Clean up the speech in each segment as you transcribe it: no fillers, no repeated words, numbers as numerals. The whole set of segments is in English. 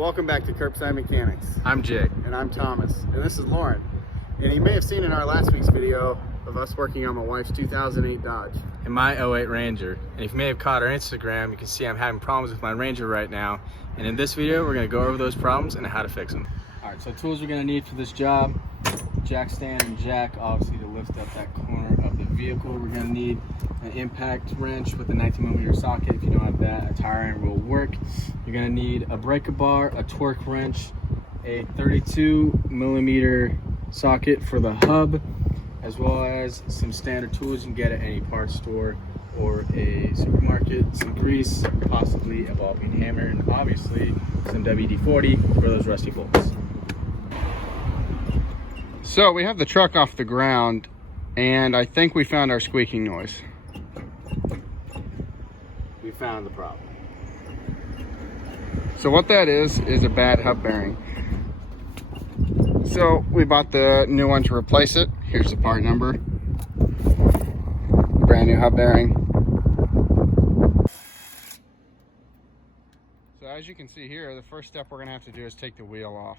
Welcome back to Curbside Mechanics. I'm Jake. And I'm Thomas. And this is Lauren. And you may have seen in our last week's video of us working on my wife's 2008 Dodge. And my '08 Ranger. And if you may have caught our Instagram, you can see I'm having problems with my Ranger right now. And in this video, we're going to go over those problems and how to fix them. Alright, so tools we're going to need for this job. Jack stand and jack, obviously, to lift up that corner of the vehicle. We're going to need an impact wrench with a 19mm socket. If you don't have that, a tire iron will work. You're going to need a breaker bar, a torque wrench, a 32mm socket for the hub, as well as some standard tools you can get at any parts store or a supermarket, some grease, possibly a ball peen hammer, and obviously some WD-40 for those rusty bolts. So we have the truck off the ground, and I think we found our squeaking noise. We found the problem. So what that is a bad hub bearing. So we bought the new one to replace it. Here's the part number. Brand new hub bearing. So as you can see here, the first step we're gonna have to do is take the wheel off.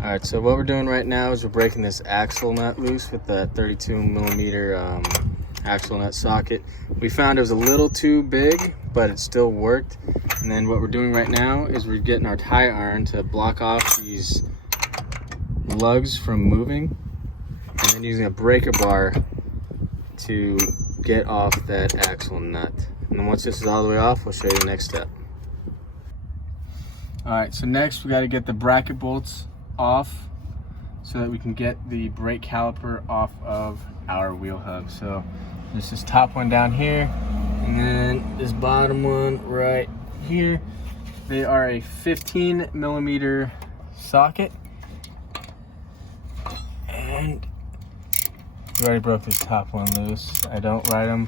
Alright, so what we're doing right now is we're breaking this axle nut loose with the 32mm axle nut socket. We found it was a little too big, but it still worked. And then what we're doing right now is we're getting our tire iron to block off these lugs from moving, and then using a breaker bar to get off that axle nut. And then once this is all the way off, we'll show you the next step. Alright, so next we got to get the bracket bolts off so that we can get the brake caliper off of our wheel hub. So this is top one down here, and then this bottom one right here. They are a 15mm socket, and we already broke this top one loose. I don't ride them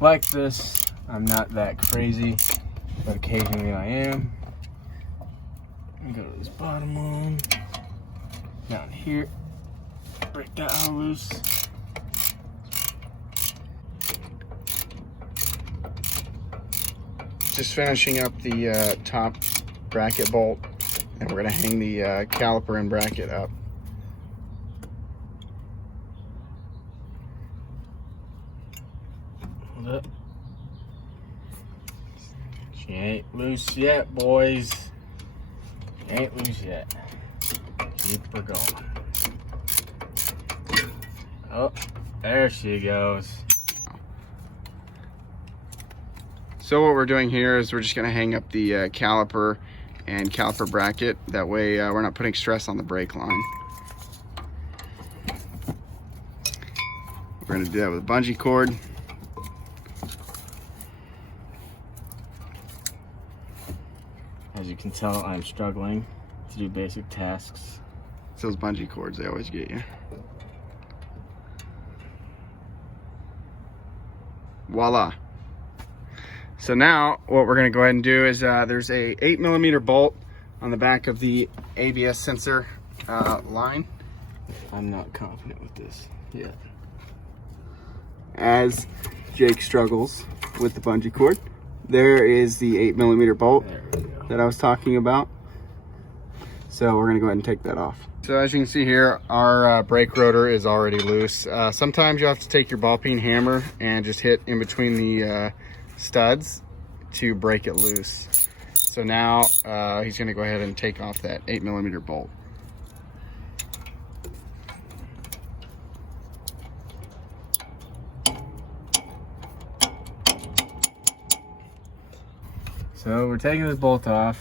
like this. I'm not that crazy, but occasionally I am. Go to this bottom one down here, break that all loose. Just finishing up the top bracket bolt, and we're gonna hang the caliper and bracket up. Hold up. She ain't loose yet, boys. Ain't loose yet. Keep her going. Oh, there she goes. So what we're doing here is we're just going to hang up the caliper and caliper bracket. That way we're not putting stress on the brake line. We're going to do that with a bungee cord. As you can tell, I'm struggling to do basic tasks. It's those bungee cords, they always get you. Voila. So now what we're going to go ahead and do is there's a 8mm bolt on the back of the ABS sensor line. I'm not confident with this yet. As Jake struggles with the bungee cord, there is the 8mm bolt that I was talking about. So we're gonna go ahead and take that off. So as you can see here, our brake rotor is already loose. Sometimes you have to take your ball peen hammer and just hit in between the studs to break it loose. So now he's gonna go ahead and take off that 8mm bolt. So we're taking this bolt off.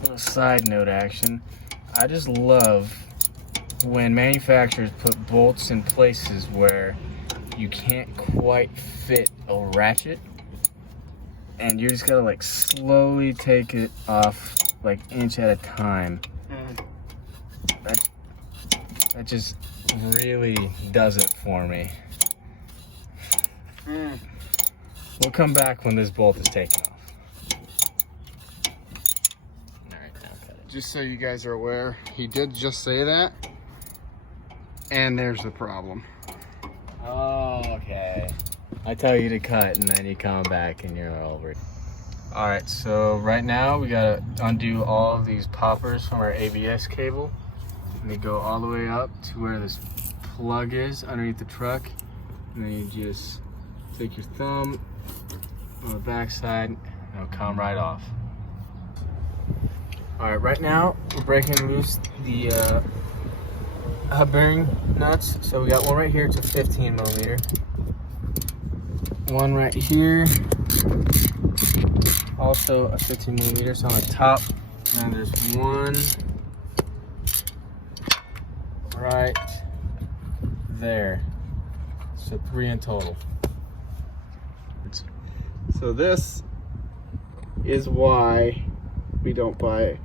Little side note action. I just love when manufacturers put bolts in places where you can't quite fit a ratchet, and you just gotta like slowly take it off, like inch at a time. That just really does it for me. We'll come back when this bolt is taken off. Alright, now cut it. Just so you guys are aware, he did just say that, and there's the problem. Oh, okay. I tell you to cut and then you come back and you're over it. All right, so right now we gotta undo all of these poppers from our ABS cable. And they go all the way up to where this plug is underneath the truck. And then you just take your thumb on the back side and it'll come right off. All right, right now we're breaking loose the hub bearing nuts. So we got one right here, it's a 15 millimeter. One right here, also a 15 millimeter, so on the top. And there's one right there. So 3 in total. So this is why we don't buy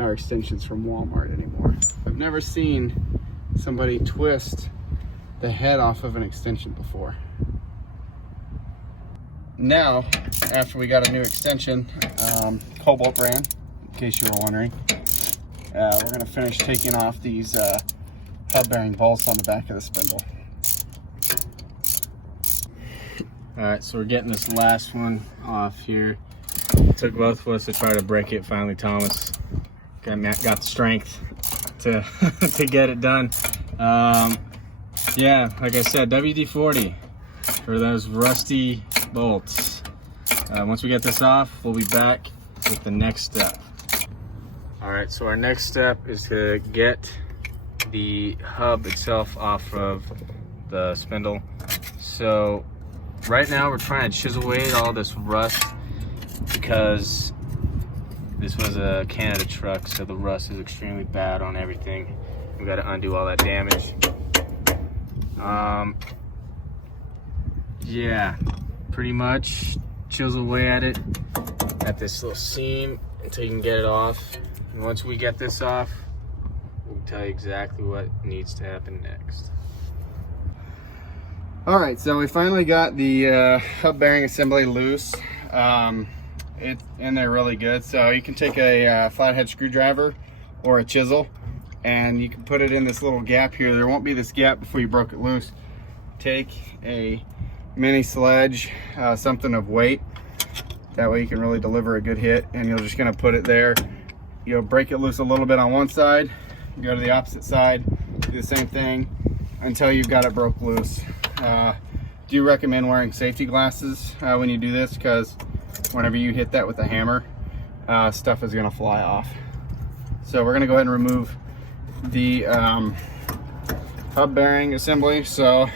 our extensions from Walmart anymore. I've never seen somebody twist the head off of an extension before. Now, after we got a new extension, Cobalt brand, in case you were wondering, we're gonna finish taking off these hub bearing bolts on the back of the spindle. All right, so we're getting this last one off here. It took both of us to try to break it. Finally, Thomas got the strength to to get it done. Yeah, like I said, WD-40 for those rusty bolts. Once we get this off, we'll be back with the next step. All right, so our next step is to get the hub itself off of the spindle. So right now we're trying to chisel away at all this rust because this was a Canada truck, so the rust is extremely bad on everything. We got to undo all that damage. Yeah, pretty much chisel away at it, at this little seam until you can get it off. And once we get this off, we'll tell you exactly what needs to happen next. All right, so we finally got the hub bearing assembly loose. It's in there really good. So you can take a flathead screwdriver or a chisel and you can put it in this little gap here. There won't be this gap before you broke it loose. Take a mini sledge, something of weight. That way you can really deliver a good hit, and you're just gonna put it there. You'll break it loose a little bit on one side, go to the opposite side, do the same thing until you've got it broke loose. Do recommend wearing safety glasses when you do this, because whenever you hit that with a hammer, stuff is gonna fly off. So we're gonna go ahead and remove the hub bearing assembly. So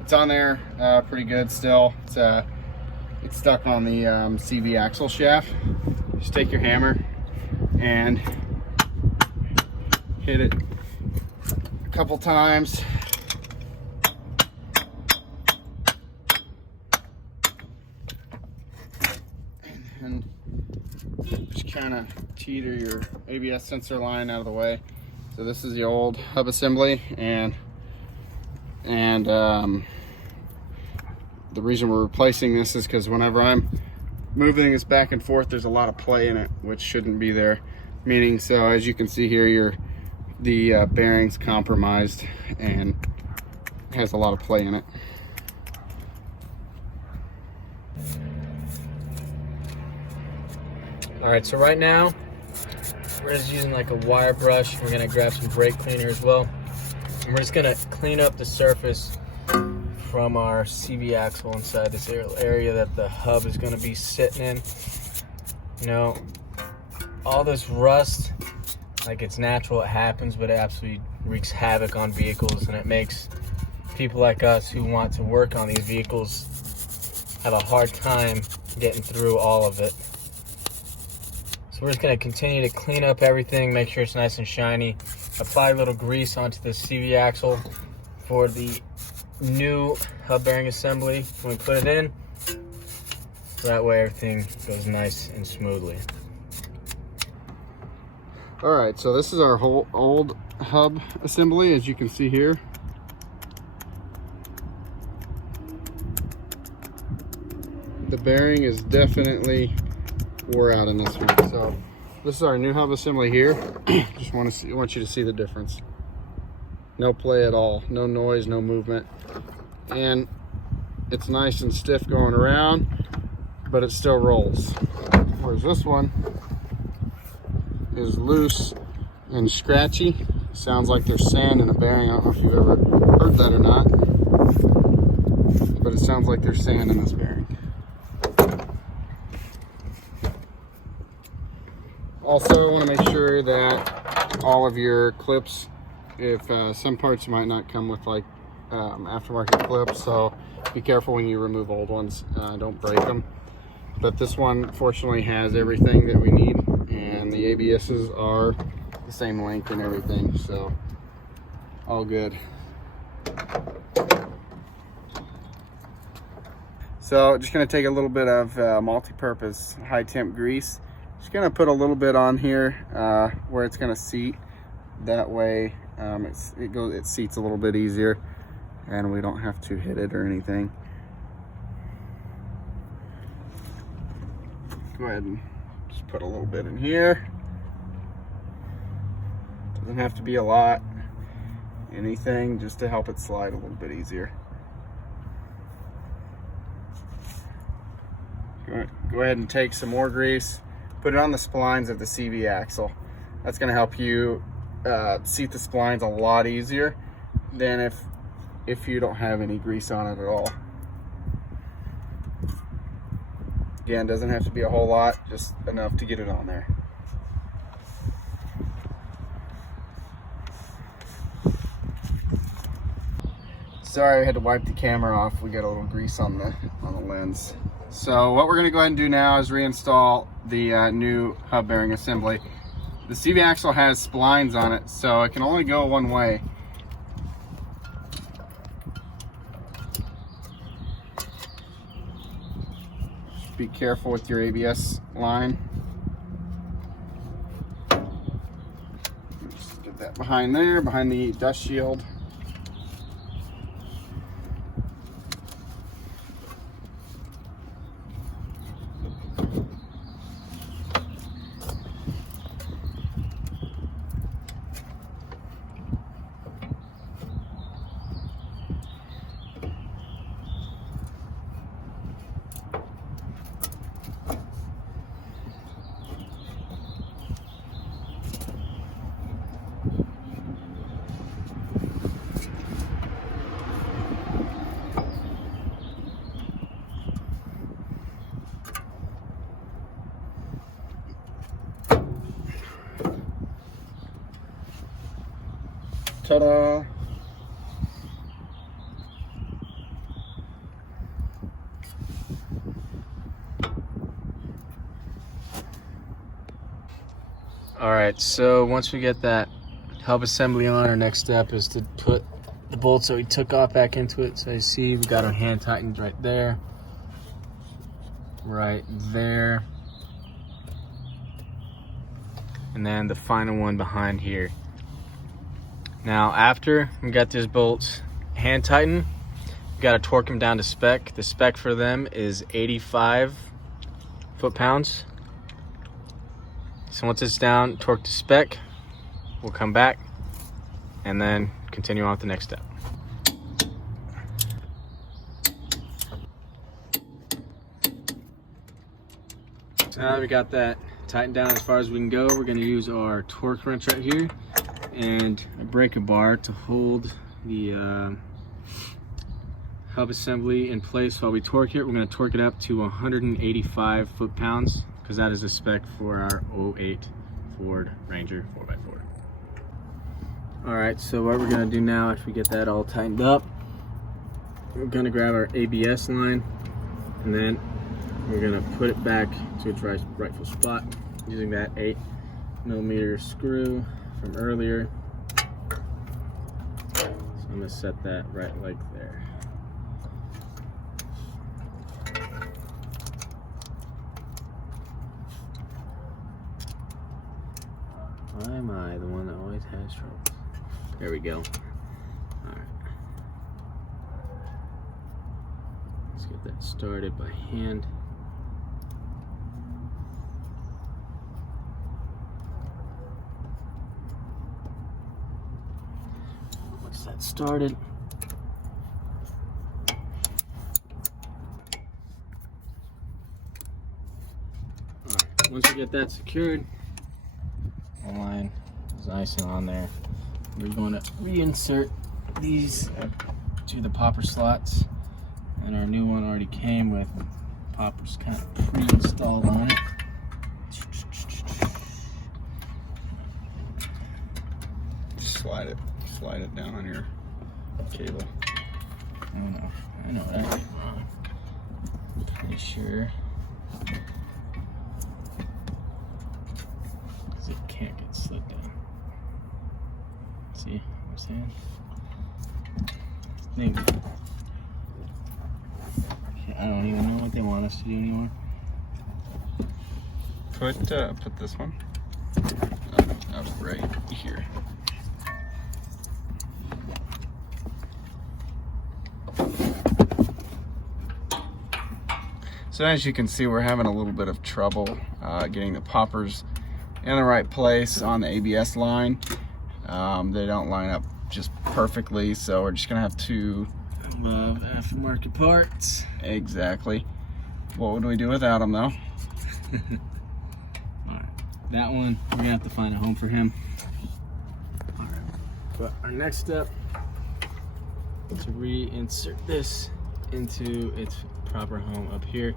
it's on there pretty good still. It's stuck on the CV axle shaft. Just take your hammer and hit it a couple times. And just kind of teeter your ABS sensor line out of the way. So this is the old hub assembly, and the reason we're replacing this is because whenever I'm moving this back and forth, there's a lot of play in it, which shouldn't be there. Meaning, so as you can see here, the bearing's compromised and has a lot of play in it. All right, so right now we're just using like a wire brush. We're gonna grab some brake cleaner as well, and we're just gonna clean up the surface from our CV axle inside this area that the hub is gonna be sitting in. You know, all this rust, like, it's natural, it happens, but it absolutely wreaks havoc on vehicles, and it makes people like us who want to work on these vehicles have a hard time getting through all of it. So we're just gonna continue to clean up everything, make sure it's nice and shiny, apply a little grease onto the CV axle for the new hub bearing assembly when we put it in. So that way everything goes nice and smoothly. All right, so this is our whole old hub assembly, as you can see here. The bearing is definitely wore out in this one. So this is our new hub assembly here. Just want you to see the difference. No play at all, no noise, no movement. And it's nice and stiff going around, but it still rolls. Whereas this one is loose and scratchy. Sounds like there's sand in a bearing. I don't know if you've ever heard that or not, but it sounds like there's sand in this bearing. Also, want to make sure that all of your clips, if some parts might not come with like aftermarket clips, so be careful when you remove old ones, don't break them. But this one fortunately has everything that we need, and the ABSs are the same length and everything, so all good. So just going to take a little bit of multi-purpose high temp grease. Just going to put a little bit on here where it's going to seat. That way it seats a little bit easier and we don't have to hit it or anything. Go ahead and just put a little bit in here. Doesn't have to be a lot. Anything just to help it slide a little bit easier. Go ahead and take some more grease, put it on the splines of the CV axle. That's going to help you seat the splines a lot easier than if you don't have any grease on it at all. Again, doesn't have to be a whole lot, just enough to get it on there. Sorry, I had to wipe the camera off. We got a little grease on the lens. So what we're going to go ahead and do now is reinstall the new hub bearing assembly. The CV axle has splines on it, so it can only go one way. Just be careful with your ABS line. Just get that behind there, behind the dust shield. Ta-da! All right, so once we get that hub assembly on, our next step is to put the bolts that we took off back into it. So you see we got our hand tightened right there, and then the final one behind here. Now after we got these bolts hand tightened, we got to torque them down to spec. The spec for them is 85 foot-pounds. So once it's down, torque to spec, we'll come back and then continue on with the next step. So now that we got that tightened down as far as we can go, we're going to use our torque wrench right here and a breaker bar to hold the hub assembly in place while we torque it. We're going to torque it up to 185 foot-pounds because that is a spec for our 08 Ford Ranger 4x4. Alright, so what we're going to do now after we get that all tightened up, we're going to grab our ABS line and then we're going to put it back to its rightful spot using that 8mm screw from earlier. So I'm going to set that right like there. Why am I the one that always has trouble? There we go. Alright. Let's get that started by hand. Once that's started, once we get that secured, the line is nice and on there. We're going to reinsert these to the popper slots, and our new one already came with poppers kind of pre-installed on it. Slide it down on your cable. I know that ain't wrong. Pretty sure. Because it can't get slid down. See what I'm saying? I don't even know what they want us to do anymore. Put this one up right here. So as you can see, we're having a little bit of trouble getting the poppers in the right place on the ABS line. They don't line up just perfectly, so we're just gonna have to... I love aftermarket parts. Exactly. What would we do without them, though? Alright, that one, we're gonna have to find a home for him. Alright, but our next step is to reinsert this into its proper home up here.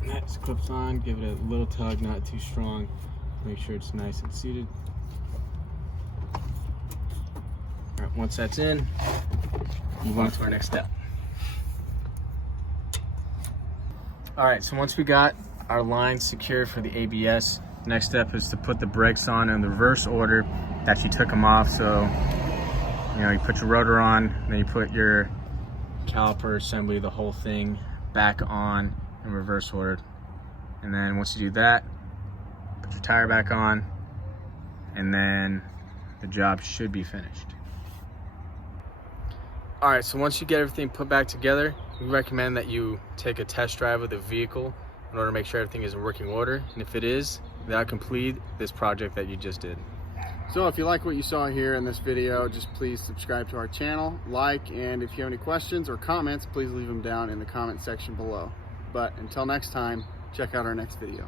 And that just clips on, give it a little tug, not too strong. Make sure it's nice and seated. Alright, once that's in, move on to our next step. Alright, so once we got our lines secured for the ABS, next step is to put the brakes on in the reverse order that you took them off. So, you know, you put your rotor on, then you put your caliper assembly, the whole thing back on in reverse order. And then once you do that, put your tire back on, and then the job should be finished. All right, so once you get everything put back together, we recommend that you take a test drive of the vehicle in order to make sure everything is in working order. And if it is, that'll complete this project that you just did. So if you like what you saw here in this video, just please subscribe to our channel, like, and if you have any questions or comments, please leave them down in the comment section below. But until next time, check out our next video.